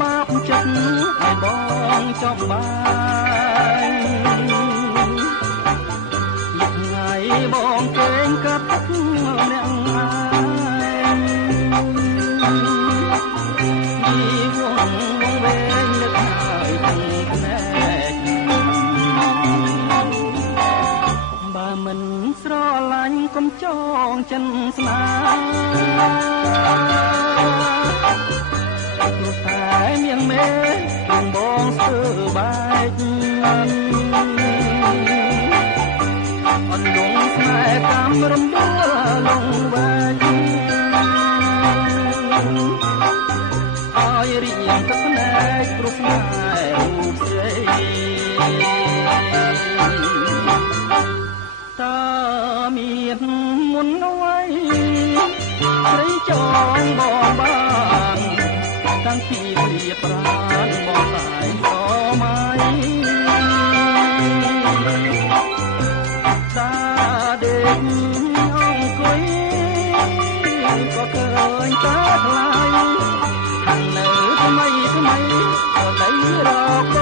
បាបចិត្តឲ្យបងចប់បាយیکថ្ងៃបងគេងកាត់អ្នកឯងវងវែងនឹកហើយទាំងភ្នែកបើមិនស្រឡាញ់កុំចងចិនស្នាព្រោះតែមៀងមេនឹងបងស្ទើបែកអន់លងស្នេហ៍កម្មរំដួលលងវែងឲ្យរៀងទឹកភ្នែកព្រោះស្នេហ៍រូបស្រីតើមានមុនអ្វីស្រីចងបងបានតាំងពីព្រាប្រានបងតែងក៏មកតាដេកអង្គុយក៏ឃើញតាថ្លៃខាងនៅថ្មីក៏ដីរកបង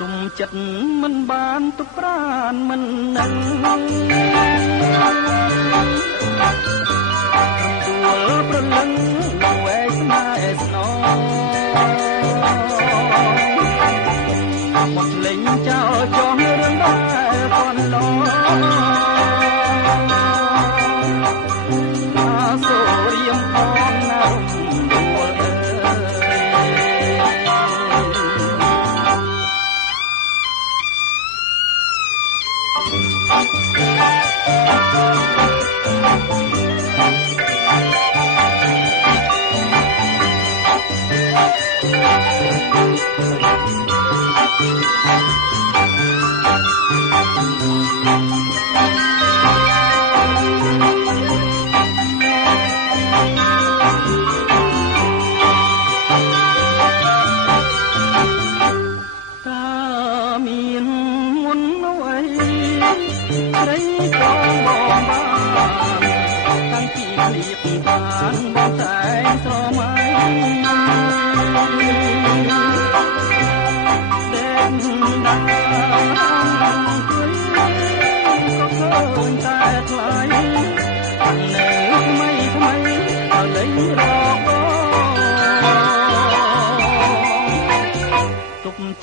ទុំចិត្តមិនបានទុកប្រានមិននឹងព្រលឹងវែងស្នេហ៍ស្នងមកលេងចោលចោលរឿងដែលប៉ុនឡងអាសូរៀមផងណារំដួល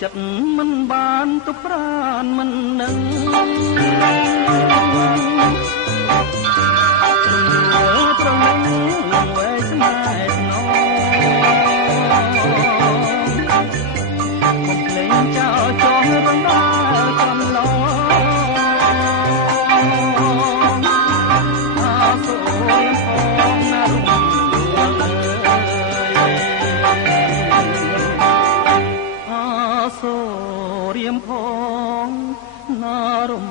ចិត្តមិនបានទុកប្រានមិននឹងប្រលឹងនឹងវែងស្នេហ៍ស្នងមកលេងចោលចោលរំដាលកំឡងអាសូរផងណារំដួលអាសូរៀមផងណារំ